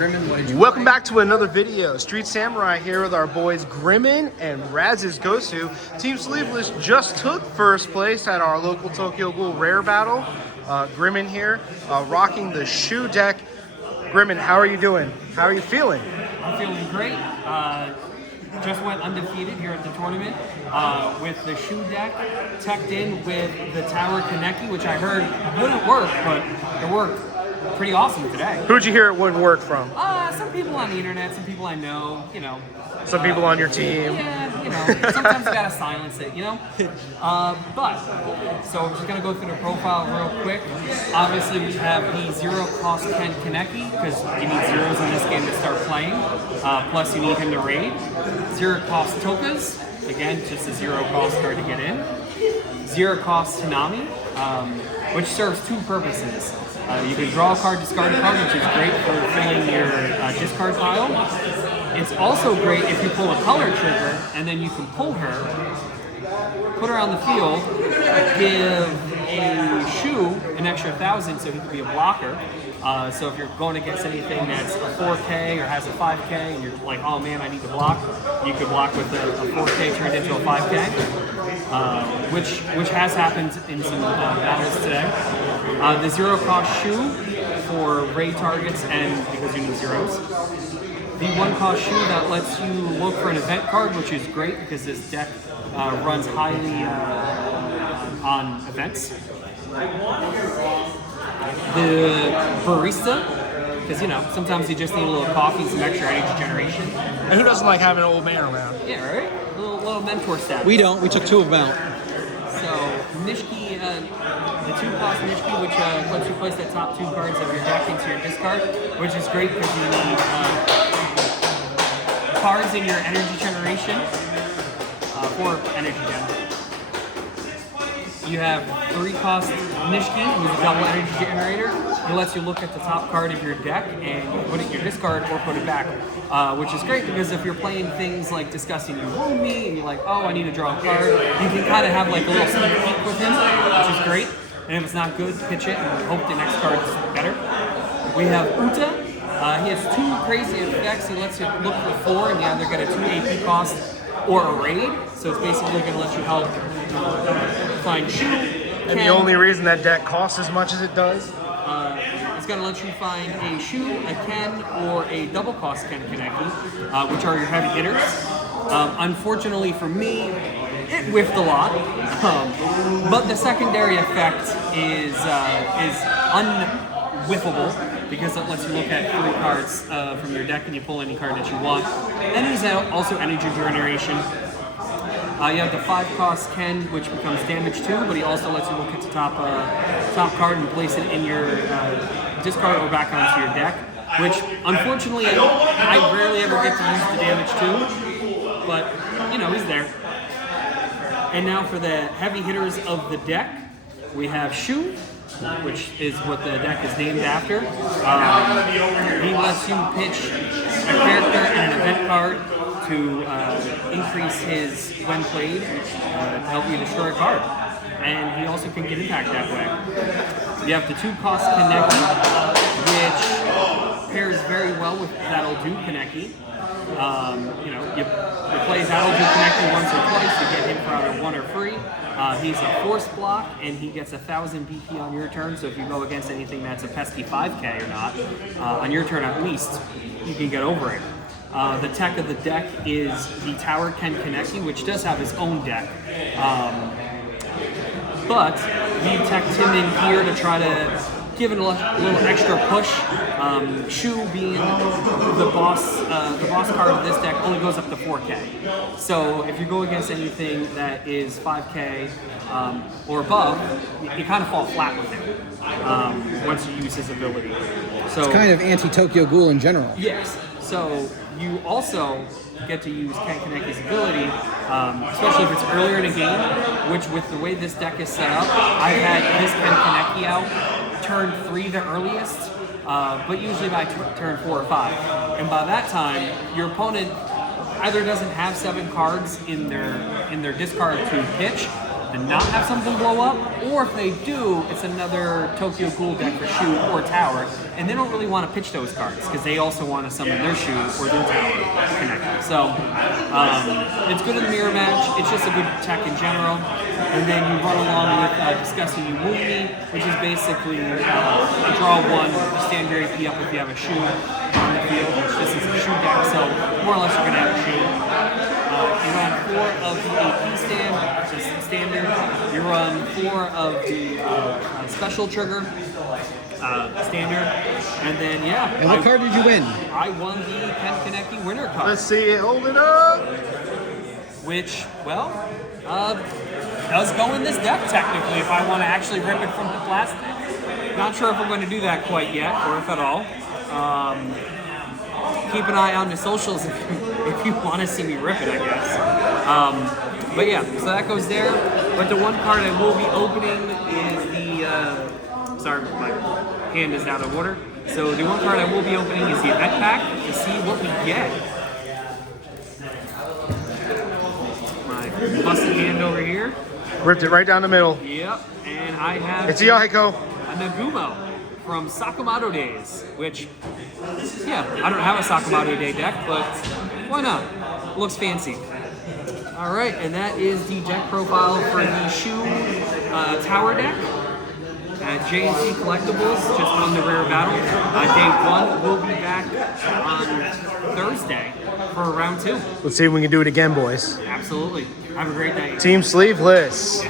Grimmon, Welcome back to another video. Street Samurai here with our boys Grimmon and Raz's Gosu. Team Sleeveless just took first place at our local Tokyo Ghoul rare battle. Grimmon here, rocking the shoe deck. Grimmon, how are you doing? How are you feeling? I'm feeling great. Just went undefeated here at the tournament with the shoe deck tucked in with the Tower Kaneki, which I heard wouldn't work, but it worked pretty awesome today. Who'd you hear it wouldn't work from? Some people on the internet, some people I know, you know. Some people on your team. Yeah, you know, sometimes you gotta silence it, you know? So I'm just gonna go through the profile real quick. Obviously we have the zero cost Ken Kaneki, because you need zeros in this game to start playing. Plus you need him to raid. Zero cost Tokas, again, just a zero cost card to get in. Zero cost Tanami, which serves two purposes. You can draw a card, discard a card, which is great for filling your discard pile. It's also great if you pull a color trigger, and then you can pull her, put her on the field, give a shoe an extra 1,000 so he can be a blocker. So if you're going against anything that's a 4K or has a 5K, and you're like, oh man, I need to block, you could block with a 4K turned into a 5K, which has happened in some battles today. The zero cost shoe for raid targets and because you need zeros. The one cost shoe that lets you look for an event card, which is great because this deck runs highly on events. The barista, because you know, sometimes you just need a little coffee and some extra energy generation. And who doesn't like having an old man around? Yeah, right? A little mentor status. We don't. We took two of them out. So, Nishiki, the two cost Nishiki, which lets you place the top two cards of your deck into your discard, which is great because you need cards in your energy generation for energy gen. You have 3 cost Nishiki, who's a double energy generator. It lets you look at the top card of your deck and you put it in your discard or put it back, which is great because if you're playing things like Disgusting You Wound Me and you're like, oh, I need to draw a card, you can kind of have like a little sneak peek with him, which is great. And if it's not good, pitch it and hope the next card's better. We have Uta. He has 2 crazy effects. He lets you look for 4 and you either get a 2 AP cost or a raid. So it's basically going to let you help find shoe. And the only reason that deck costs as much as it does? It's going to let you find a shoe, a Ken, or a double cost Ken Kaneki, which are your heavy hitters. Unfortunately for me, it whiffed a lot, but the secondary effect is unwhiffable because it lets you look at 3 cards from your deck and you pull any card that you want. And he's also energy generation. You have the 5 cost Ken, which becomes damage 2, but he also lets you look at the top card and place it in your discard or back onto your deck, which unfortunately I rarely ever get to use the damage 2, but you know, he's there. And now for the heavy hitters of the deck, we have Shu, which is what the deck is named after. He lets you pitch a character and an event card to increase his when played, to help you destroy a card. And he also can get impact that way. You have the 2 cost Kaneki, which pairs very well with That'll Do Kaneki. You know, you play That'll Do Kaneki once or twice, you get him for either 1 or free. He's a force block, and he gets 1,000 BP on your turn, so if you go against anything that's a pesky 5K or not, on your turn at least, you can get over it. The tech of the deck is the Tower Ken Kaneki, which does have his own deck. But we teched him in here to try to give it a little extra push. Shu being the boss card of this deck only goes up to 4K. So if you go against anything that is 5K or above, you kind of fall flat with him once you use his ability. So It's kind of anti-Tokyo Ghoul in general. yes. So you also get to use Ken Kaneki's ability, especially if it's earlier in a game, which with the way this deck is set up, I've had this Ken Kaneki out turn 3 the earliest, but usually by turn 4 or 5. And by that time, your opponent either doesn't have 7 cards in their discard to pitch, than not have something blow up, or if they do, it's another Tokyo Ghoul deck for shoe or tower, and they don't really want to pitch those cards because they also want to summon their shoe or their tower connected. So it's good in the mirror match. It's just a good tech in general. And then you run along with Disgusting You Move Me, which is basically draw one, stand your AP up if you have a shoe on the field, which this is a shoe deck, so more or less you're going to have a shoe. You run 4 of the AP stand, just standard. You run 4 of the special trigger, standard. And then, yeah. And what card did you win? I won the Ken Kaneki winner card. Let's see it. Hold it up. Which, well, does go in this deck technically if I want to actually rip it from the plastic. Not sure if I'm going to do that quite yet, or if at all. Keep an eye on the socials if you want to see me rip it, I guess. But yeah, so that goes there. But the one card I will be opening is the, sorry, my hand is out of order. So the one card I will be opening is the event pack to see what we get. My busted hand over here. Ripped it right down the middle. Yep, and I have It's a Yahiko. a Nagumo from Sakamoto Days, which, yeah, I don't have a Sakamoto Day deck, but why not? Looks fancy. All right, and that is the deck profile for the shoe tower deck at JNC Collectibles, just won the rare battle. Day 1 will be back on Thursday for round 2. Let's see if we can do it again, boys. Absolutely. Have a great day. Team Sleeveless.